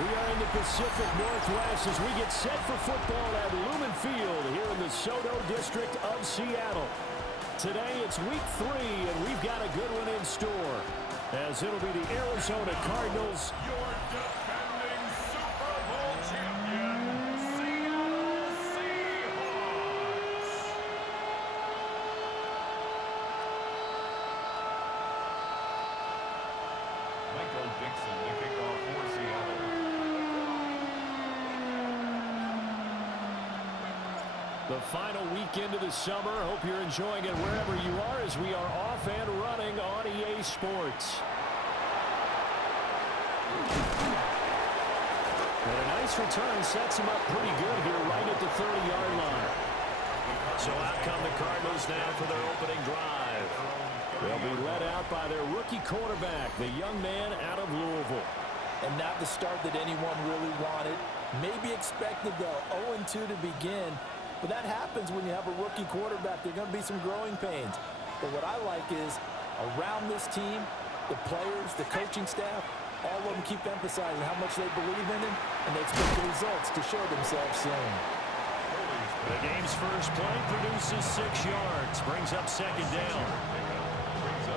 We are in the Pacific Northwest as we get set for football at Lumen Field here in the SoDo district of Seattle. Today it's week 3, and we've got a good one in store, as it'll be the Arizona Cardinals. Your defending Super Bowl champion, Seattle Seahawks. Michael Dixon to kick off for Seattle. The final weekend of the summer. Hope you're enjoying it wherever you are as we are off and running on EA Sports. And a nice return sets him up pretty good here right at the 30-yard line. So out come the Cardinals now for their opening drive. They'll be led out by their rookie quarterback, the young man out of Louisville. And not the start that anyone really wanted. Maybe expected the 0-2 to begin. But that happens when you have a rookie quarterback. There are going to be some growing pains. But what I like is, around this team, the players, the coaching staff, all of them keep emphasizing how much they believe in him, and they expect the results to show themselves soon. The game's first play produces 6 yards, brings up second down.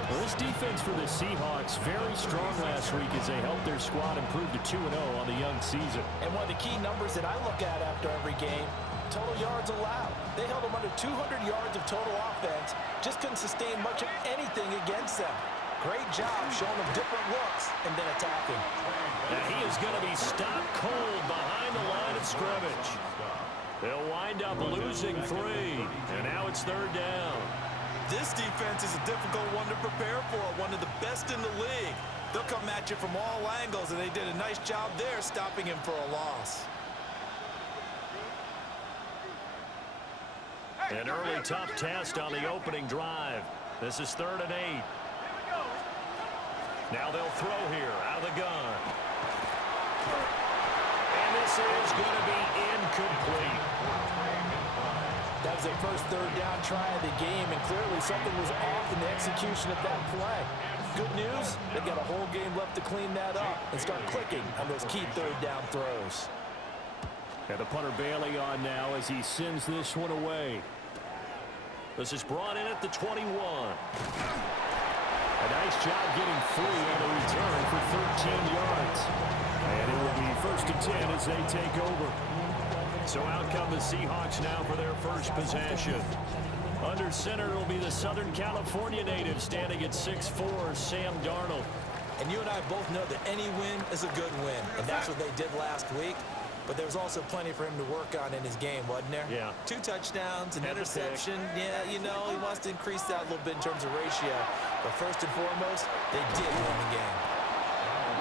Well, this defense for the Seahawks, very strong last week as they helped their squad improve to 2-0 on the young season. And one of the key numbers that I look at after every game, total yards allowed. They held them under 200 yards of total offense, just couldn't sustain much of anything against them. Great job showing them different looks and then attacking. And he is going to be stopped cold behind the line of scrimmage. They'll wind up losing 3, and now it's third down. This defense is a difficult one to prepare for, one of the best in the league. They'll come at you from all angles, and they did a nice job there stopping him for a loss. An early tough test on the opening drive. This is 3rd and 8. Now they'll throw here out of the gun. And this is going to be incomplete. That was their first third down try of the game, and clearly something was off in the execution of that play. Good news, they've got a whole game left to clean that up and start clicking on those key third down throws. And the punter Bailey on now as he sends this one away. This is brought in at the 21. A nice job getting free on the return for 13 yards. And it will be 1st and 10 as they take over. So out come the Seahawks now for their first possession. Under center will be the Southern California native standing at 6'4", Sam Darnold. And you and I both know that any win is a good win, and that's what they did last week. But there was also plenty for him to work on in his game, wasn't there? Yeah. 2 touchdowns, an interception. Yeah, you know, he wants to increase that a little bit in terms of ratio. But first and foremost, they did win the game.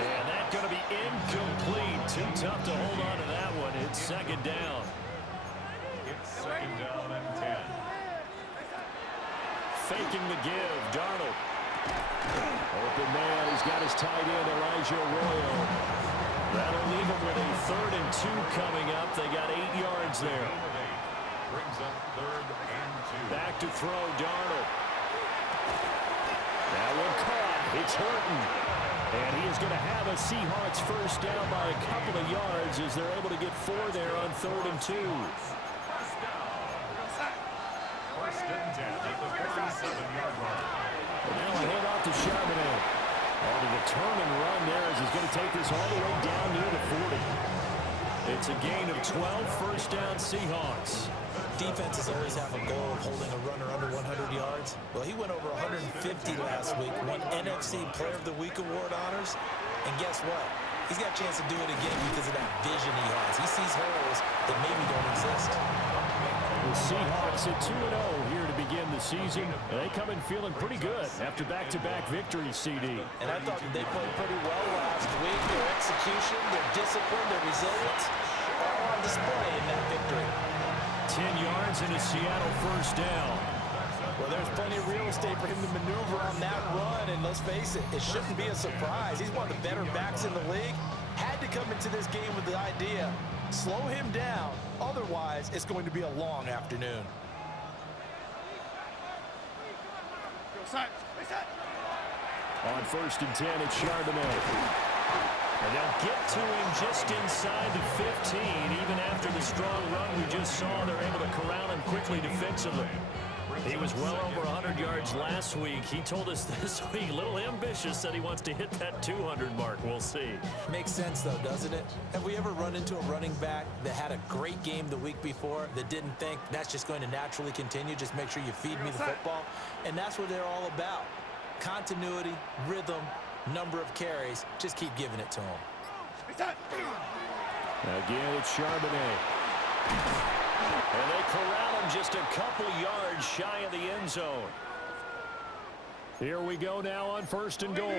And that's going to be incomplete. Too tough to hold on to that one. It's second down. It's 2nd down and 10. Faking the give, Darnold. Open man, he's got his tight end, Elijah Arroyo. That'll leave him with a 3rd and 2 coming up. They got 8 yards there. Brings up 3rd and 2. Back to throw, Darnold. That one caught. It's hurting. And he is going to have a Seahawks first down by a couple of yards as they're able to get 4 there on 3rd and 2. First and 10 at the 47-yard line. And now a hand off to Charbonnet. On the turn and run there as he's going to take this all the way down near the 40. It's a gain of 12, first down Seahawks. Defenses always have a goal of holding a runner under 100 yards. Well, he went over 150 last week, won NFC Player of the Week award honors. And guess what? He's got a chance to do it again because of that vision he has. He sees holes that maybe don't exist. The Seahawks at 2-0 here to begin the season. They come in feeling pretty good after back-to-back victories, CD. And I thought that they played pretty well last week. Their execution, their discipline, their resilience, all on display in that victory. 10 yards and a Seattle first down. Well, there's plenty of real estate for him to maneuver on that run, and let's face it, it shouldn't be a surprise. He's one of the better backs in the league. Had to come into this game with the idea, slow him down, otherwise it's going to be a long afternoon. On 1st and 10, it's Charbonnet. And they'll get to him just inside the 15. Even after the strong run we just saw, they're able to corral him quickly defensively. He was well over 100 yards last week. He told us this week, a little ambitious, said he wants to hit that 200 mark. We'll see. Makes sense, though, doesn't it? Have we ever run into a running back that had a great game the week before that didn't think that's just going to naturally continue? Just make sure you feed me the football. And that's what they're all about. Continuity, rhythm, number of carries. Just keep giving it to him. Again, it's Charbonnet. And they corral him just a couple yards shy of the end zone. Here we go now on 1st and goal.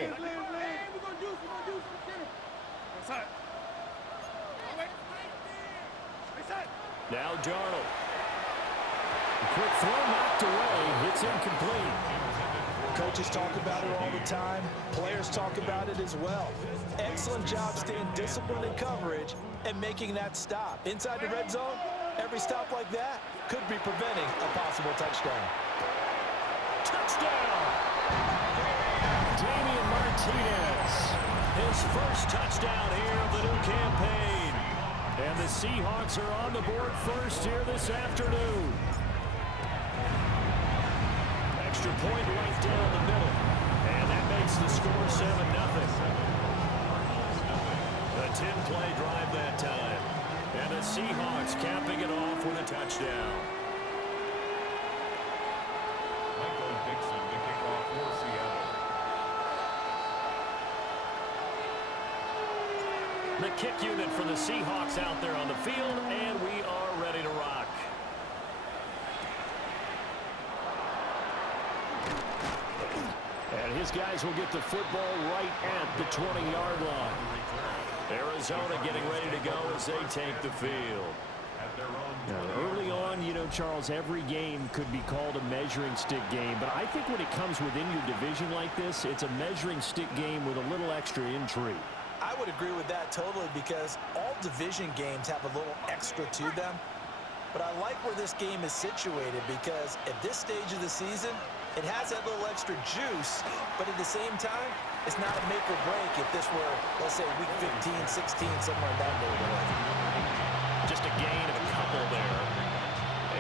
Now Darnold. Quick throw knocked away. It's incomplete. Coaches talk about it all the time. Players talk about it as well. Excellent job staying disciplined in coverage and making that stop. Inside the red zone, every stop like that could be preventing a possible touchdown. Touchdown! Damian Martinez. His first touchdown here of the new campaign. And the Seahawks are on the board first here this afternoon. Extra point right down the middle. And that makes the score 7-0. A 10-play drive that time. And the Seahawks capping it off with a touchdown. Michael Dixon to kick off for Seattle. The kick unit for the Seahawks out there on the field, and we are ready to rock. And his guys will get the football right at the 20-yard line. Arizona getting ready to go as they take the field. Now, early on, you know, Charles, every game could be called a measuring stick game, but I think when it comes within your division like this, it's a measuring stick game with a little extra intrigue. I would agree with that totally because all division games have a little extra to them. But I like where this game is situated because at this stage of the season, it has that little extra juice, but at the same time, it's not a make or break if this were, let's say, week 15, 16, somewhere in that neighborhood. Just a gain of a couple there,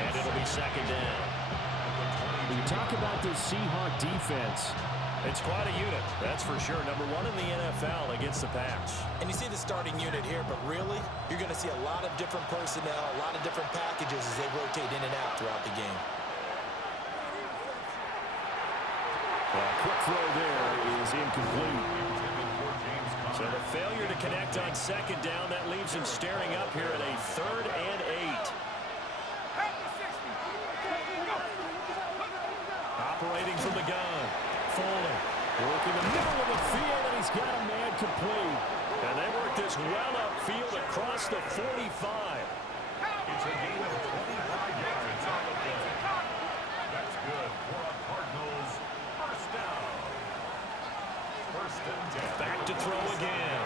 and it'll be second down. When you talk about this Seahawk defense, it's quite a unit, that's for sure. Number 1 in the NFL against the pass. And you see the starting unit here, but really, you're going to see a lot of different personnel, a lot of different packages as they rotate in and out throughout the game. Quick throw there is incomplete. So the failure to connect on second down, that leaves him staring up here at a 3rd and 8. Operating from the gun. Foley working the middle of the field, and he's got a man complete. And they work this well upfield across the 45. It's a gain of 25 yards on the play. That's good for a Cardinals first down. 1st and 10. Back to throw again.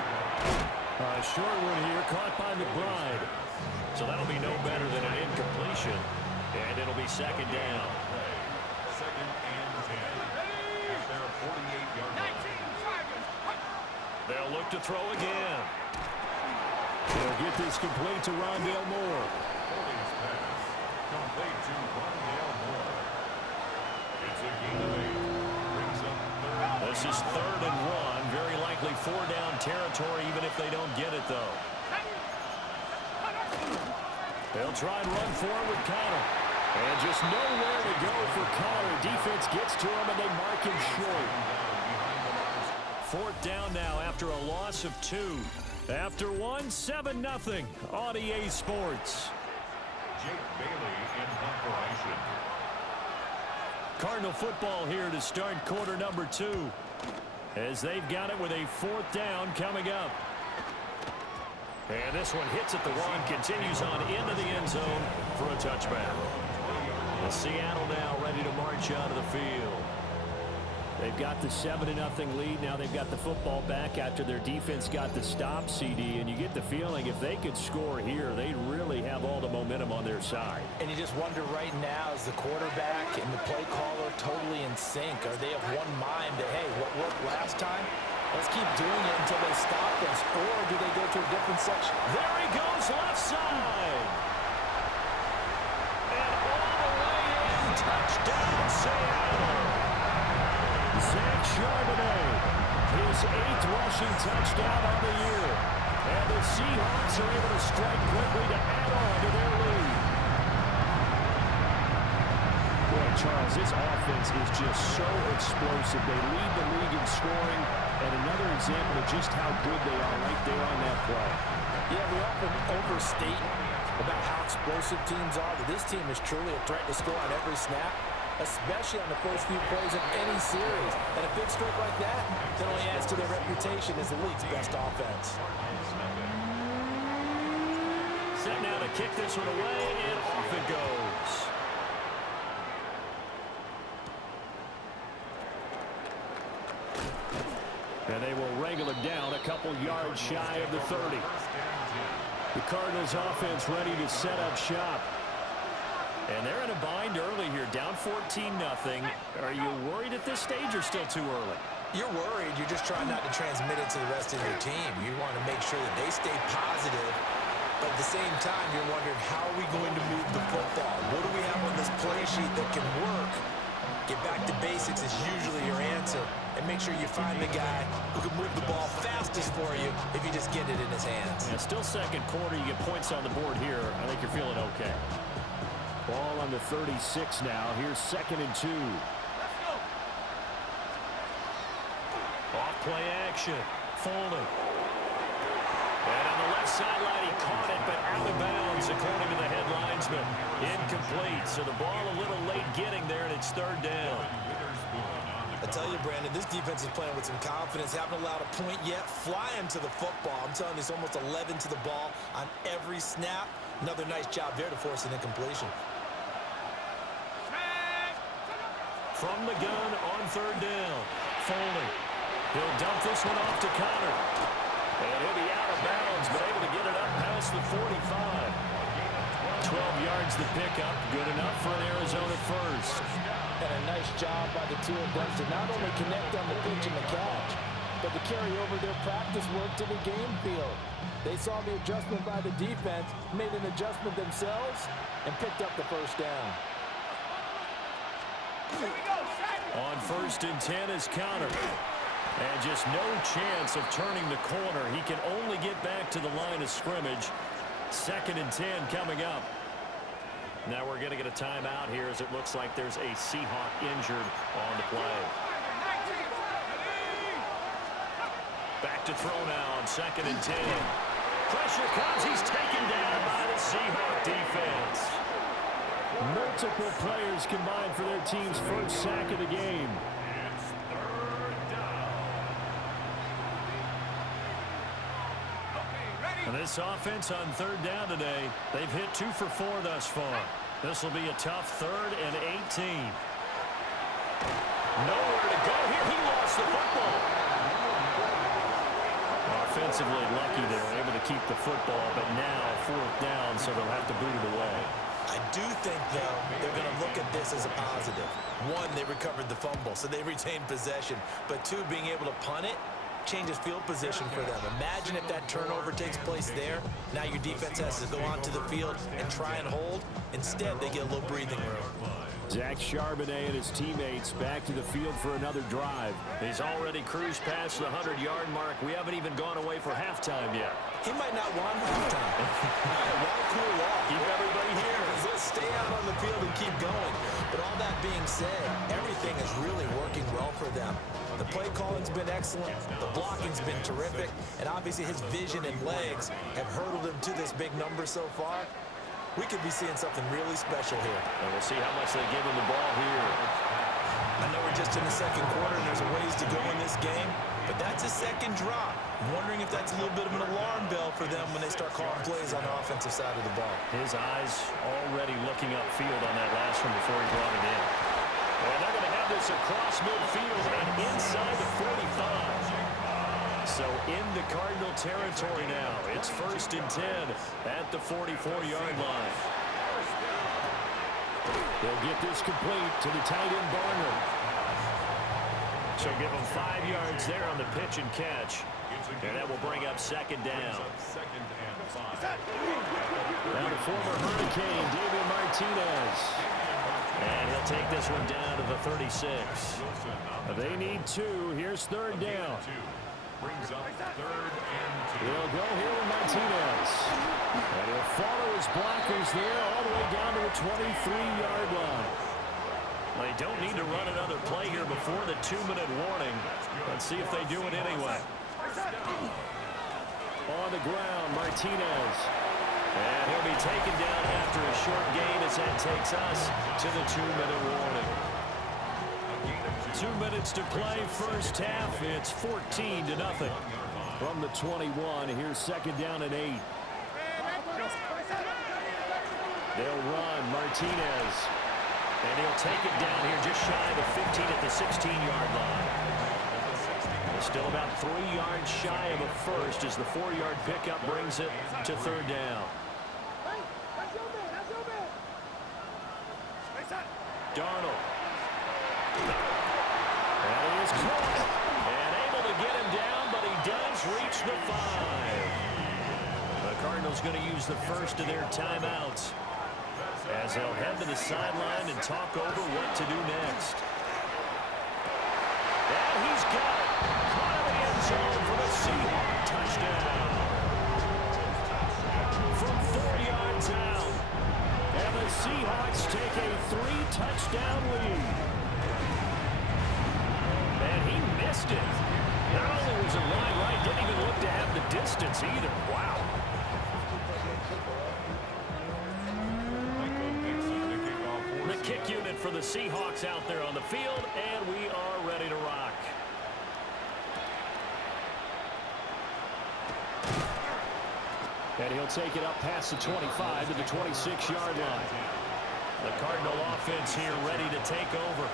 Short one here, caught by McBride. So that'll be no better than an incompletion. And it'll be second down. 2nd and 10. At their 48-yard line. They'll look to throw again. They'll get this complete to Rondale Moore. Foley's pass complete to Rondale Moore. It's a gain of 8. Brings up 3rd. This is 3rd and 1. Very likely 4-down territory, even if they don't get it, though. They'll try and run forward with Connor. And just nowhere to go for Connor. Defense gets to him, and they mark him short. 4th down now after a loss of 2. After 1, 7-0 on EA Sports. Jake Bailey in operation. Cardinal football here to start quarter number 2. As they've got it with a 4th down coming up. And this one hits at the 1, continues on into the end zone for a touchback. And Seattle now ready to march out of the field. They've got the 7-0 lead. Now they've got the football back after their defense got the stop, CD. And you get the feeling if they could score here, they really have all the momentum on their side. And you just wonder right now, is the quarterback and the play caller totally in sync? Are they of one mind that, hey, what worked last time? Let's keep doing it until they stop offense, or do they go to a different section? There he goes, left side. And all the way in, touchdown, Seattle. Zach Charbonnet, his 8th rushing touchdown on the year. And the Seahawks are able to strike quickly to add on to their lead. Boy, Charles, this offense is just so explosive. They lead the league in scoring, and another example of just how good they are right there on that play. Yeah, we often overstate about how explosive teams are, but this team is truly a threat to score on every snap, especially on the first few plays of any series. And a big stroke like that only adds to their reputation as the league's best offense. Set now to kick this one away, and off it goes. And they will wrangle it down a couple yards shy of the 30. The Cardinals offense ready to set up shop. And they're in a bind early here, down 14-0. Are you worried at this stage or still too early? You're worried. You're just trying not to transmit it to the rest of your team. You want to make sure that they stay positive. But at the same time, you're wondering, how are we going to move the football? What do we have on this play sheet that can work? Get back to basics is usually your answer. And make sure you find the guy who can move the ball fastest for you if you just get it in his hands. Yeah, still second quarter. You get points on the board here. I think you're feeling okay. Ball on the 36 now. Here's 2nd and 2. Off play action. Foley. And on the left sideline, he caught it, but out of bounds, according to the head linesman. Incomplete, so the ball a little late getting there, and it's 3rd down. I tell you, Brandon, this defense is playing with some confidence. Haven't allowed a point yet. Flying to the football. I'm telling you, it's almost 11 to the ball on every snap. Another nice job there to force an incompletion. From the gun on 3rd down. Foley. He'll dump this one off to Connor. And he'll be out of bounds, but able to get it up past the 45. 12 yards to pick up. Good enough for an Arizona first. And a nice job by the two of them to not only connect on the pitch and the catch, but to carry over their practice work to the game field. They saw the adjustment by the defense, made an adjustment themselves, and picked up the first down. On 1st and 10 is Connor. And just no chance of turning the corner. He can only get back to the line of scrimmage. 2nd and 10 coming up. Now we're going to get a timeout here as it looks like there's a Seahawk injured on the play. Back to throw now on 2nd and 10. Pressure comes. He's taken down by the Seahawk defense. Multiple players combined for their team's first sack of the game. And this offense on 3rd down today, they've hit 2 for 4 thus far. This will be a tough 3rd and 18. Nowhere to go here. He lost the football. Offensively lucky they're able to keep the football, but now 4th down, so they'll have to boot it away. I do think, though, they're going to look at this as a positive. 1, they recovered the fumble, so they retained possession. But 2, being able to punt it changes field position for them. Imagine if that turnover takes place there. Now your defense has to go onto the field and try and hold. Instead, they get a little breathing room. Zach Charbonnet and his teammates back to the field for another drive. He's already cruised past the 100-yard mark. We haven't even gone away for halftime yet. He might not want halftime. Why cool off? Keep everybody here. Let's stay out on the field and keep going. But all that being said, everything is really working well for them. The play calling's been excellent. The blocking's been terrific. And obviously his vision and legs have hurdled him to this big number so far. We could be seeing something really special here. And we'll see how much they give him the ball here. I know we're just in the 2nd quarter and there's a ways to go in this game, but that's a 2nd drop. I'm wondering if that's a little bit of an alarm bell for them when they start calling plays on the offensive side of the ball. His eyes already looking upfield on that last one before he brought it in. And they're going to have this across midfield and inside the 45. So into Cardinal territory now. It's 1st and 10 at the 44-yard line. They'll get this complete to the tight end Barner. So give him 5 yards there on the pitch and catch. And that will bring up second down. Second and 5. Now the former Hurricane, David Martinez. And he'll take this one down to the 36. They need 2. Here's third down. Brings up third and 2. He'll go here with Martinez. And he'll follow his blockers there all the way down to the 23-yard line. They don't need to run another play here before the 2-minute warning. Let's see if they do it anyway. On the ground, Martinez. And he'll be taken down after a short gain as that takes us to the 2-minute warning. 2 minutes to play first half. It's 14-0. From the 21, here's second down and 8. They'll run Martinez. And he'll take it down here just shy of the 15 at the 16-yard line. Still about 3 yards shy of a first as the 4-yard pickup brings it to third down. Darnold. And he is caught. And able to get him down, but he does reach the 5. The Cardinals going to use the first of their timeouts as they'll head to the sideline and talk over what to do next. And he's got it. Caught in the end zone for the Seahawks touchdown. From 4 yards out. And the Seahawks take a 3-touchdown lead. And he missed it. Not only was it wide right, didn't even look to have the distance either. Wow. The kick unit for the Seahawks out there on the field, and we are ready to rock. And he'll take it up past the 25 to the 26-yard line. The Cardinal offense here ready to take over.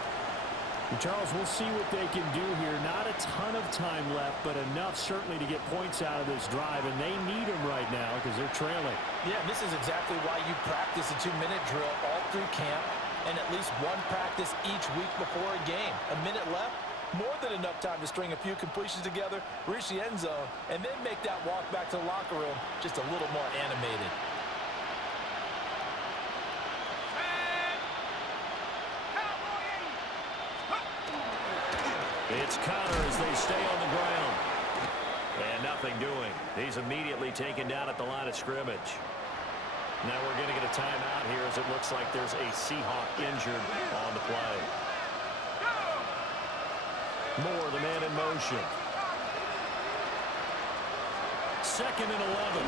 Charles, we'll see what they can do here. Not a ton of time left, but enough certainly to get points out of this drive, and they need them right now because they're trailing. Yeah, and this is exactly why you practice a 2-minute drill all through camp and at least one practice each week before a game. A minute left, more than enough time to string a few completions together, reach the end zone, and then make that walk back to the locker room just a little more animated. It's Connor as they stay on the ground. And nothing doing. He's immediately taken down at the line of scrimmage. Now we're going to get a timeout here as it looks like there's a Seahawk injured on the play. Moore, the man in motion. 2nd and 11.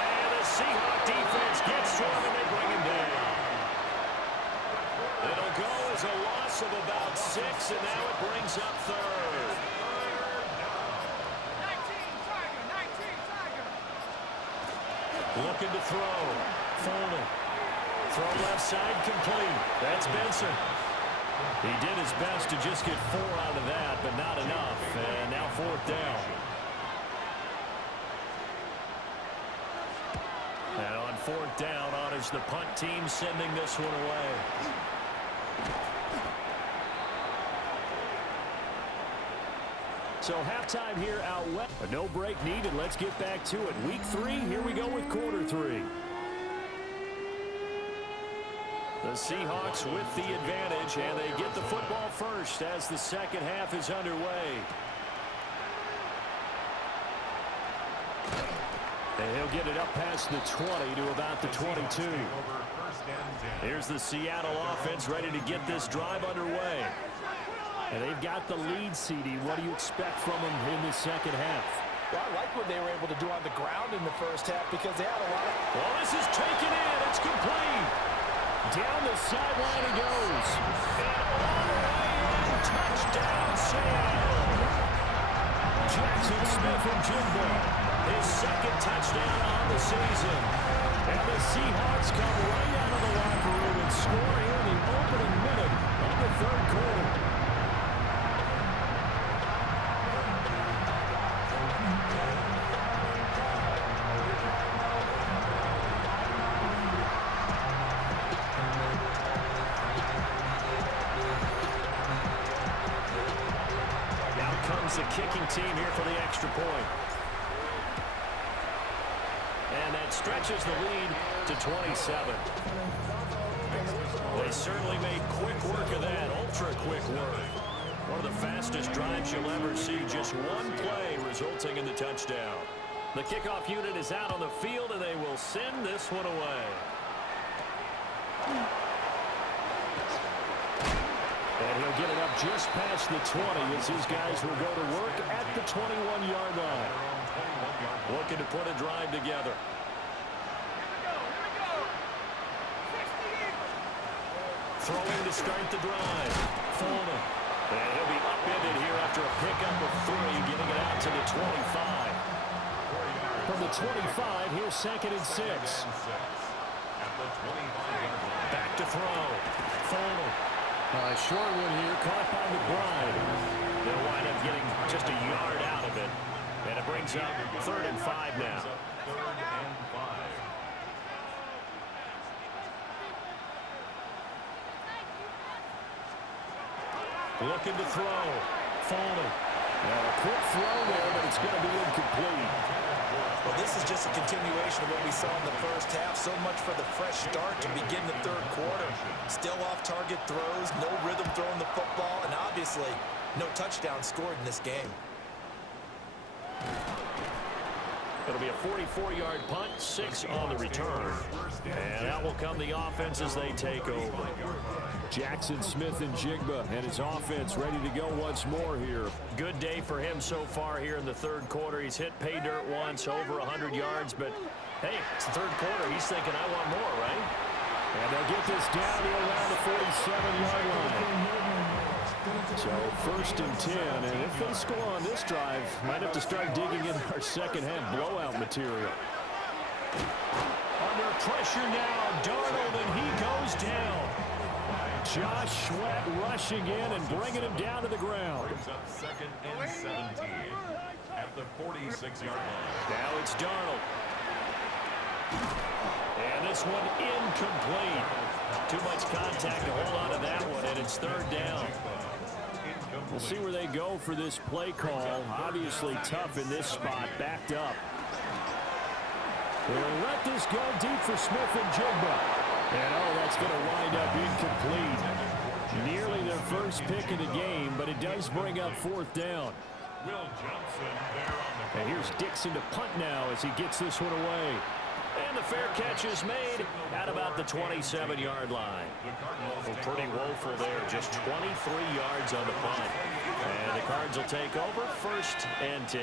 And the Seahawk defense gets to him and they bring him down. It'll go as a loss of about 6, and now it brings up third. 19 Looking to throw. Folding. Throw left side complete. That's Benson. He did his best to just get 4 out of that, but not enough. And now 4th down. And on 4th down, honors the punt team sending this one away. So halftime here out west. A no break needed. Let's get back to it. Week 3, here we go with quarter 3. The Seahawks with the advantage, and they get the football first as the second half is underway. And he'll get it up past the 20 to about the 22. Here's the Seattle offense ready to get this drive underway. And they've got the lead, CD. What do you expect from them in the second half? Well, I like what they were able to do on the ground in the first half because they had a lot of... Well, this is taken in. It's complete. Down the sideline he goes. And all the way in. Touchdown, Seattle. Jackson Smith from Jimbo. His 2nd touchdown on the season. And the Seahawks come right out of the locker room and score here in the opening minute of the 3rd quarter. the kicking team here for the extra point. And that stretches the lead to 27. They certainly made quick work of that, ultra-quick work. One of the fastest drives you'll ever see, just one play resulting in the touchdown. The kickoff unit is out on the field, and they will send this one away. And he'll get it up just past the 20 as his guys will go to work at the 21-yard line. Looking to put a drive together. Throwing to start the drive. Foreman. And he'll be upended here after a pickup of 3, getting it out to the 25. From the 25, here's 2nd and 6. Back to throw. Foreman. A short one here, caught by McBride. They'll wind up getting just a yard out of it. And it brings up 3rd and 5 now. Looking to throw. Falling. A quick throw there, but it's going to be incomplete. Well, this is just a continuation of what we saw in the first half. So much for the fresh start to begin the third quarter. Still off-target throws, no rhythm throwing the football, and obviously no touchdown scored in this game. It'll be a 44-yard punt, 6 on the return. And out will come the offense as they take over. Jackson, Smith, and Jigba and his offense ready to go once more here. Good day for him so far here in the third quarter. He's hit pay dirt once, over 100 yards, but hey, it's the third quarter. He's thinking, I want more, right? And they'll get this down to around the 47-yard line. So 1st and 10, and if they score on this drive, might have to start digging in our second half blowout material. Under pressure now, Darnold, and he goes down. Josh Sweat rushing in and bringing him down to the ground. Brings up 2nd and 17 at the 46-yard line. Now it's Darnold. And this one incomplete. Too much contact to hold on to that one, and it's 3rd down. We'll see where they go for this play call. Obviously tough in this spot, backed up. They'll let this go deep for Smith and Jigba. And that's going to wind up incomplete. Nearly their first pick of the game, but it does bring up 4th down. Will Johnson there on the and here's Dixon to punt now as he gets this one away. And the fair catch is made at about the 27-yard line. Well, pretty woeful there, just 23 yards on the punt. And the Cards will take over, 1st and 10.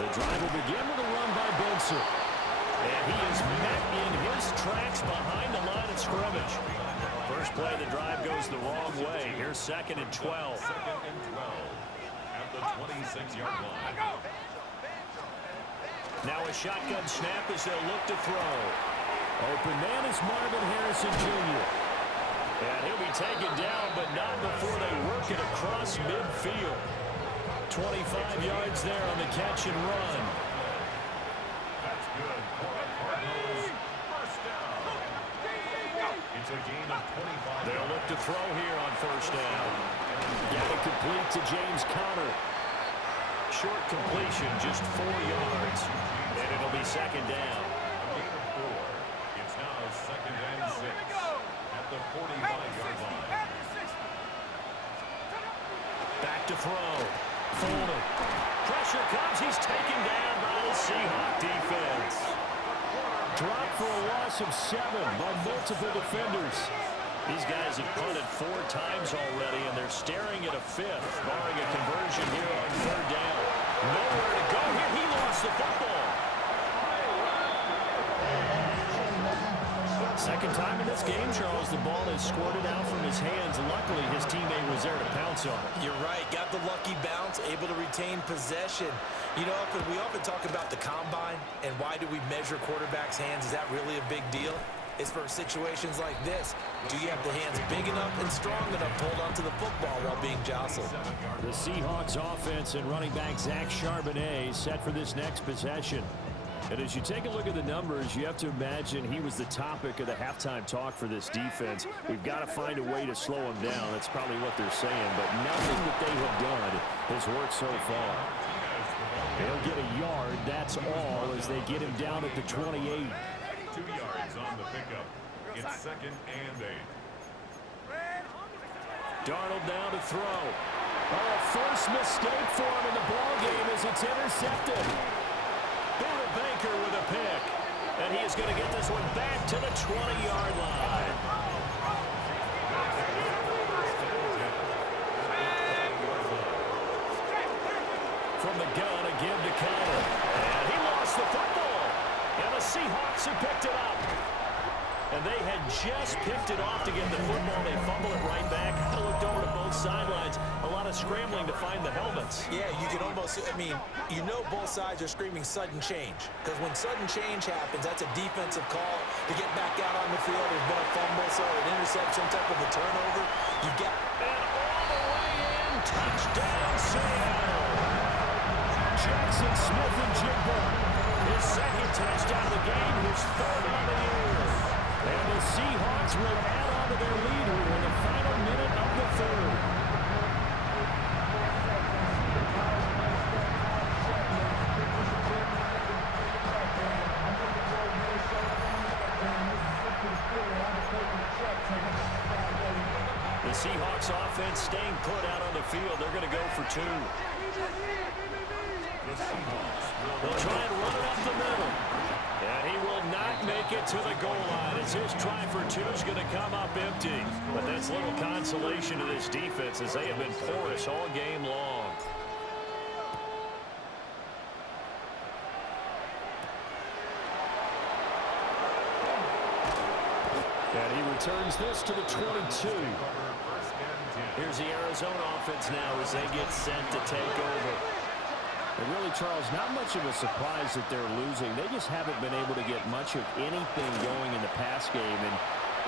The drive will begin with a run by Benson. And he is met in his tracks behind the line of scrimmage. First play of the drive goes the wrong way. Here's 2nd and 12. 2nd and 12 at the 26-yard line. Now a shotgun snap as they'll look to throw. Open man is Marvin Harrison Jr. And he'll be taken down, but not before they work it across midfield. 25 yards there on the catch and run. That's good for the Cardinals. First down. It's a gain of 25. They'll look to throw here on 1st down. Got it complete to James Conner. Short completion, just 4 yards. And it'll be 2nd down. A gain of 4. It's now 2nd and 6 at the 45-yard line. Back to throw. Foreman. Pressure comes. He's taken down by the Seahawk defense. Dropped for a loss of 7 by multiple defenders. These guys have punted 4 times already, and they're staring at a 5th, barring a conversion here on 3rd down. Nowhere to go here. He lost the football. Second time in this game, Charles, the ball is squirted out from his hands. Luckily, his teammate was there to pounce on it. You're right. Got the lucky bounce, able to retain possession. You know, we often talk about the combine and why do we measure quarterbacks' hands. Is that really a big deal? It's for situations like this. Do you have the hands big enough and strong enough to hold onto the football while being jostled? The Seahawks offense and running back Zach Charbonnet set for this next possession. And as you take a look at the numbers, you have to imagine he was the topic of the halftime talk for this defense. We've got to find a way to slow him down. That's probably what they're saying. But nothing that they have done has worked so far. They'll get a yard. That's all as they get him down at the 28. 2 yards on the pickup. It's 2nd and 8. Darnold now to throw. Oh, first mistake for him in the ballgame as it's intercepted. Buda Baker with a pick. And he is going to get this one back to the 20-yard line. From the gun, a give to Conner. And he lost the football. And the Seahawks have picked it up. And they had just picked it off to get the football. They fumble it right back. I looked over to both sidelines. A lot of scrambling to find the helmets. Yeah, you can almost, you know both sides are screaming sudden change. Because when sudden change happens, that's a defensive call to get back out on the field. There's been a fumble, so an interception, some type of a turnover. You've got... And all the way in, touchdown Seattle. Jackson Smith-Njigba. His second touchdown of the game, his third on the year. And the Seahawks will add on to their lead here in the final minute of the third. The Seahawks offense staying put out on the field. They're going to go for 2. They'll try and run it up the middle. And he will not make it to the goal line as his try for 2 is going to come up empty. But that's little consolation to this defense as they have been porous all game long. And he returns this to the 22. Here's the Arizona offense now as they get set to take over. And really, Charles, not much of a surprise that they're losing. They just haven't been able to get much of anything going in the pass game. And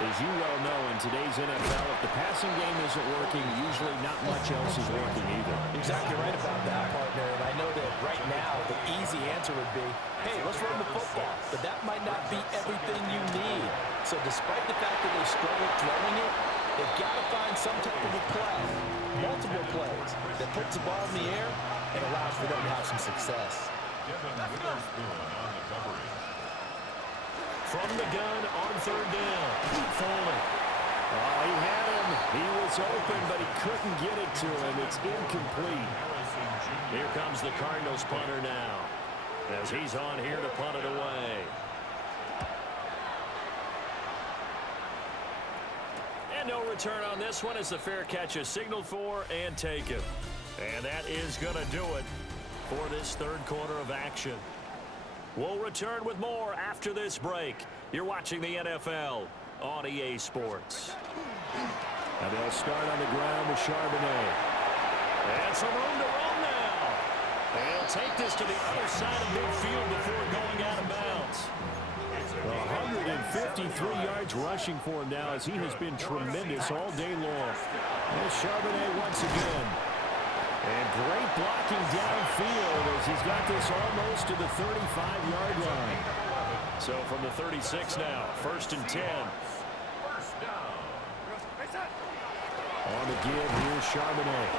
as you well know, in today's NFL, if the passing game isn't working, usually not much else is working either. Exactly right about that, partner. And I know that right now the easy answer would be, hey, let's run the football. But that might not be everything you need. So despite the fact that they struggled throwing it, they've got to find some type of a play, multiple plays, that puts the ball in the air and allows for them to have some success. From the gun on 3rd down. Foley. Oh, he had him. He was open, but he couldn't get it to him. It's incomplete. Here comes the Cardinals punter now as he's on here to punt it away. And no return on this one as the fair catch is signaled for and taken. And that is going to do it for this third quarter of action. We'll return with more after this break. You're watching the NFL on EA Sports. And they'll start on the ground with Charbonnet. And some room to run now. They'll take this to the other side of midfield before going out of bounds. 153 yards rushing for him now as he has been tremendous all day long. There's Charbonnet once again. And great blocking downfield as he's got this almost to the 35-yard line. So from the 36 now, 1st and 10. On the give, here's Charbonnet.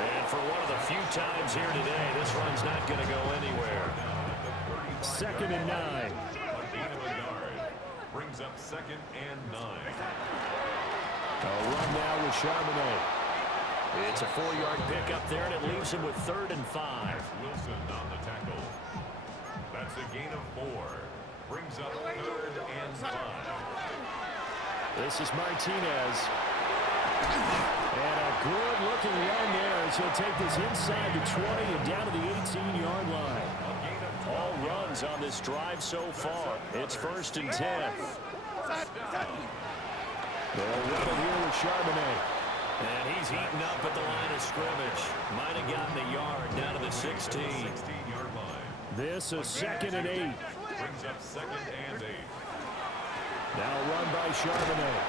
And for one of the few times here today, this run's not going to go anywhere. 2nd and 9. Brings up 2nd and 9. A run now with Charbonnet. It's a 4-yard pickup there, and it leaves him with 3rd and 5. Wilson on the tackle. That's a gain of 4. Brings up 3rd and 5. This is Martinez. And a good-looking run there as he'll take this inside the 20 and down to the 18-yard line. All runs on this drive so far. It's 1st and 10. They'll run it here with Charbonnet. And he's eaten up at the line of scrimmage. Might have gotten a yard down to the 16-yard line. This is 2nd and 8. Brings up 2nd and 8. Now run by Charbonnet.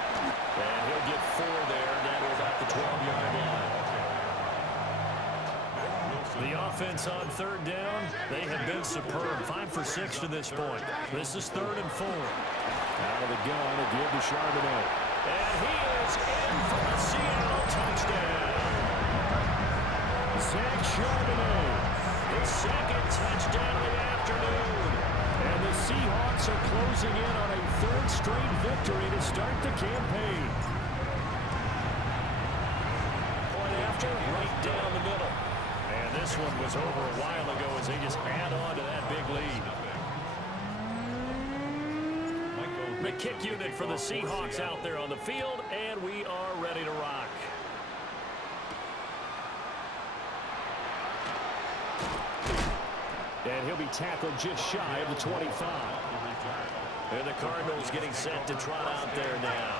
And he'll get 4 there down to about the 12-yard line. The offense on third down, they have been superb. 5 for 6 to this point. This is 3rd and 4. Out of the gun, a give to Charbonnet. And he is in for a Seattle touchdown. Zach Charbonnet. His 2nd touchdown of the afternoon. And the Seahawks are closing in on a 3rd straight victory to start the campaign. Point after, right down the middle. And this one was over a while ago as they just add on to that big lead. The kick unit for the Seahawks out there on the field, and we are ready to rock. And he'll be tackled just shy of the 25. And the Cardinals getting set to trot out there now.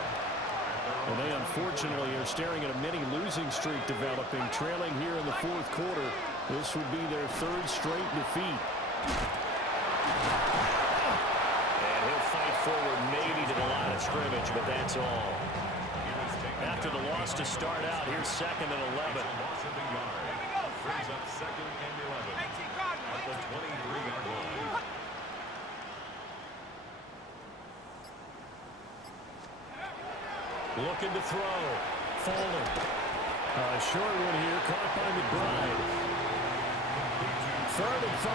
And they unfortunately are staring at a mini losing streak developing, trailing here in the 4th quarter. This would be their 3rd straight defeat. And he'll fight forward maybe to the line of scrimmage, but that's all. After the loss to start out, here's 2nd and 11. Brings up 2nd and 11 at the 23-yard line. Looking to throw. Falling. A short one here, caught by McBride. 3rd and 5.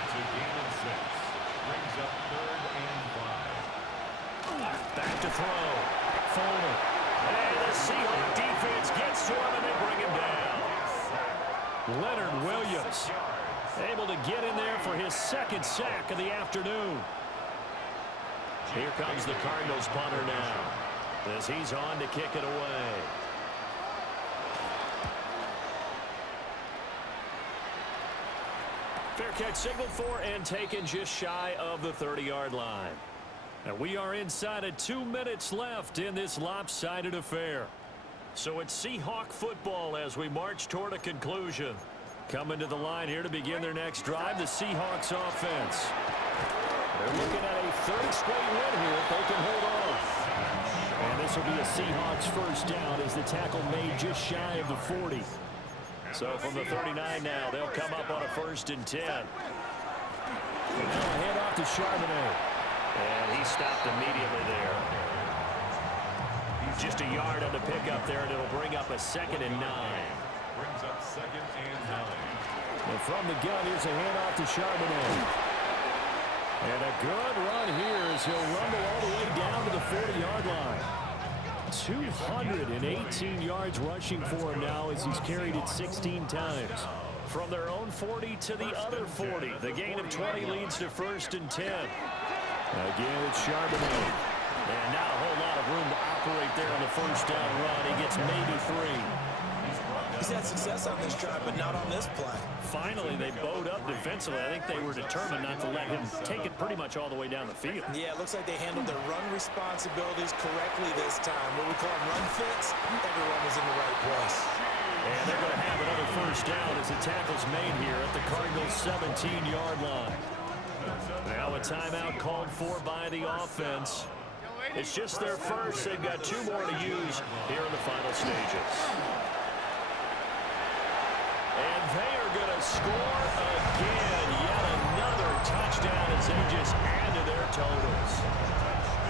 It's a gain of 6. Brings up 3rd and 5. Back to throw. Falling. And the Seahawks defense gets to him, and they bring him down. Leonard Williams able to get in there for his 2nd sack of the afternoon. Here comes the Cardinals punter now as he's on to kick it away. Fair catch signaled for and taken just shy of the 30-yard line. And we are inside of 2 minutes left in this lopsided affair. So it's Seahawk football as we march toward a conclusion. Coming to the line here to begin their next drive, the Seahawks offense. They're looking at a 3rd straight win here if they can hold on. And this will be a Seahawks first down as the tackle made just shy of the 40. So from the 39 now, they'll come up on a 1st and 10. And now a handoff to Charbonnet. And he stopped immediately there. Just a yard on the pickup there, and it'll bring up a 2nd and 9. Brings up 2nd and 9. And from the gun, here's a handoff to Charbonnet. And a good run here as he'll rumble all the way down to the 40-yard line. 218 yards rushing for him now as he's carried it 16 times. From their own 40 to the other 40. The gain of 20 leads to 1st and 10. Again, it's Charbonnet. And not a whole lot of room to operate there on the 1st down run. He gets maybe 3. He's had success on this drive, but not on this play. Finally, they bowed up defensively. I think they were determined not to let him take it pretty much all the way down the field. Yeah, it looks like they handled their run responsibilities correctly this time. What we call run fits, everyone was in the right place. And they're going to have another 1st down as the tackle's made here at the Cardinals' 17-yard line. Now a timeout called for by the offense. It's just their first. They've got 2 more to use here in the final stages. And they are going to score again. Yet another touchdown as they just add to their totals.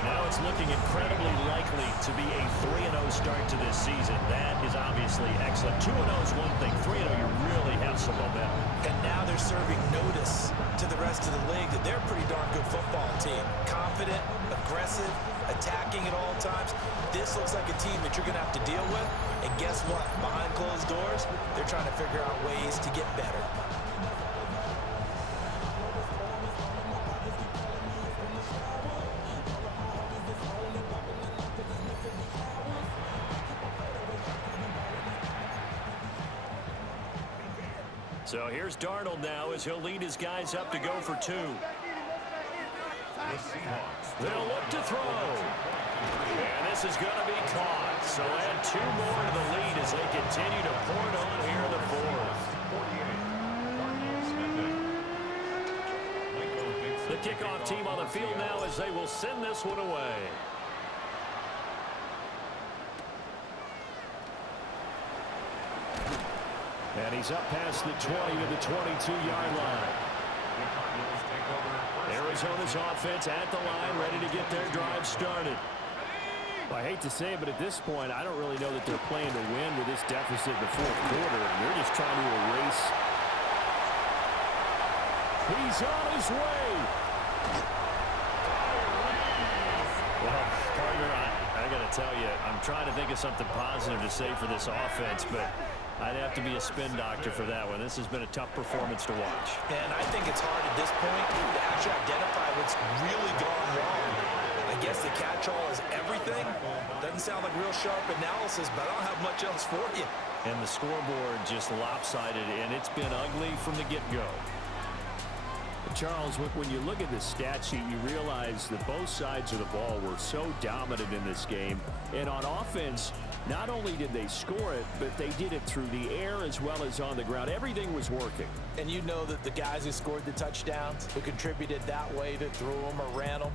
Now it's looking incredibly likely to be a 3-0 start to this season. That is obviously excellent. 2-0 is one thing. 3-0, you really have some momentum. And now they're serving notice to the rest of the league that they're a pretty darn good football team. Confident, aggressive, attacking at all times. This looks like a team that you're going to have to deal with. And guess what? Behind closed doors, they're trying to figure out ways to get better. So here's Darnold now as he'll lead his guys up to go for 2. They'll look to throw. And this is going to be caught. So add 2 more to the lead as they continue to pour it on here in the 4th. The kickoff team on the field now as they will send this one away. And he's up past the 20 to the 22-yard line. Arizona's offense at the line, ready to get their drive started. Well, I hate to say it, but at this point, I don't really know that they're playing to win with this deficit in the fourth quarter. They're just trying to erase. He's on his way. Well, partner, I got to tell you, I'm trying to think of something positive to say for this offense, but I'd have to be a spin doctor for that one. This has been a tough performance to watch. And I think it's hard at this point to actually identify what's really gone wrong. I guess the catch-all is everything. Doesn't sound like real sharp analysis, but I don't have much else for you. And the scoreboard just lopsided, and it's been ugly from the get-go. Charles, when you look at the stat sheet, you realize that both sides of the ball were so dominant in this game. And on offense, not only did they score it, but they did it through the air as well as on the ground. Everything was working. And you know that the guys who scored the touchdowns, who contributed that way, that threw them or ran them,